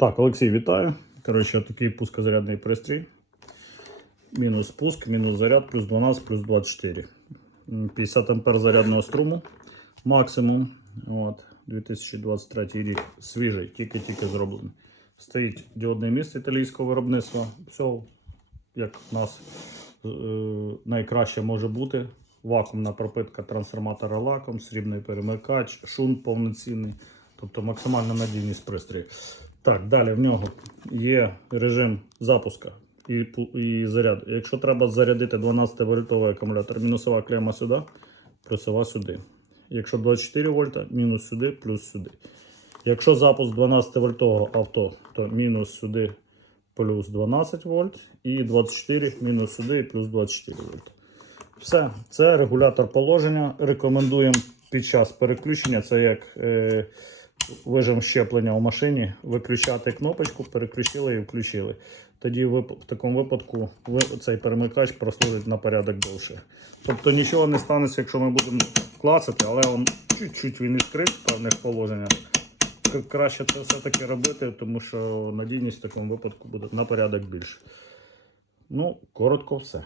Так, Олексій, вітаю. Коротше, такий пускозарядний пристрій. Мінус спуск, мінус заряд, плюс 12, плюс 24. 50 ампер зарядного струму максимум. От, 2023 рік свіжий, тільки-тільки зроблений. Стоїть діодне місце італійського виробництва. Все, як в нас е, найкраще може бути. Вакуумна пропитка трансформатора лаком, срібний перемикач, шунт повноцінний, тобто максимальна надійність пристрою. Так, далі в нього є режим запуска і, і заряд. Якщо треба зарядити 12 вольтовий акумулятор, мінусова клема сюди, плюсова сюди. Якщо 24 вольта, мінус сюди, плюс сюди. Якщо запуск 12 вольтового авто, то мінус сюди, плюс 12 вольт, і 24 мінус сюди, плюс 24 вольт. Все, це регулятор положення. Рекомендуємо під час переключення. Це як е, вижим щеплення у машині, виключати кнопочку, переключили і включили. Тоді в, такому випадку цей перемикач прослужить на порядок довше. Тобто нічого не станеться, якщо ми будемо клацати, але чуть-чуть він відкрит в певних положеннях. Краще це все-таки робити, тому що надійність в такому випадку буде на порядок більше. Ну, коротко все.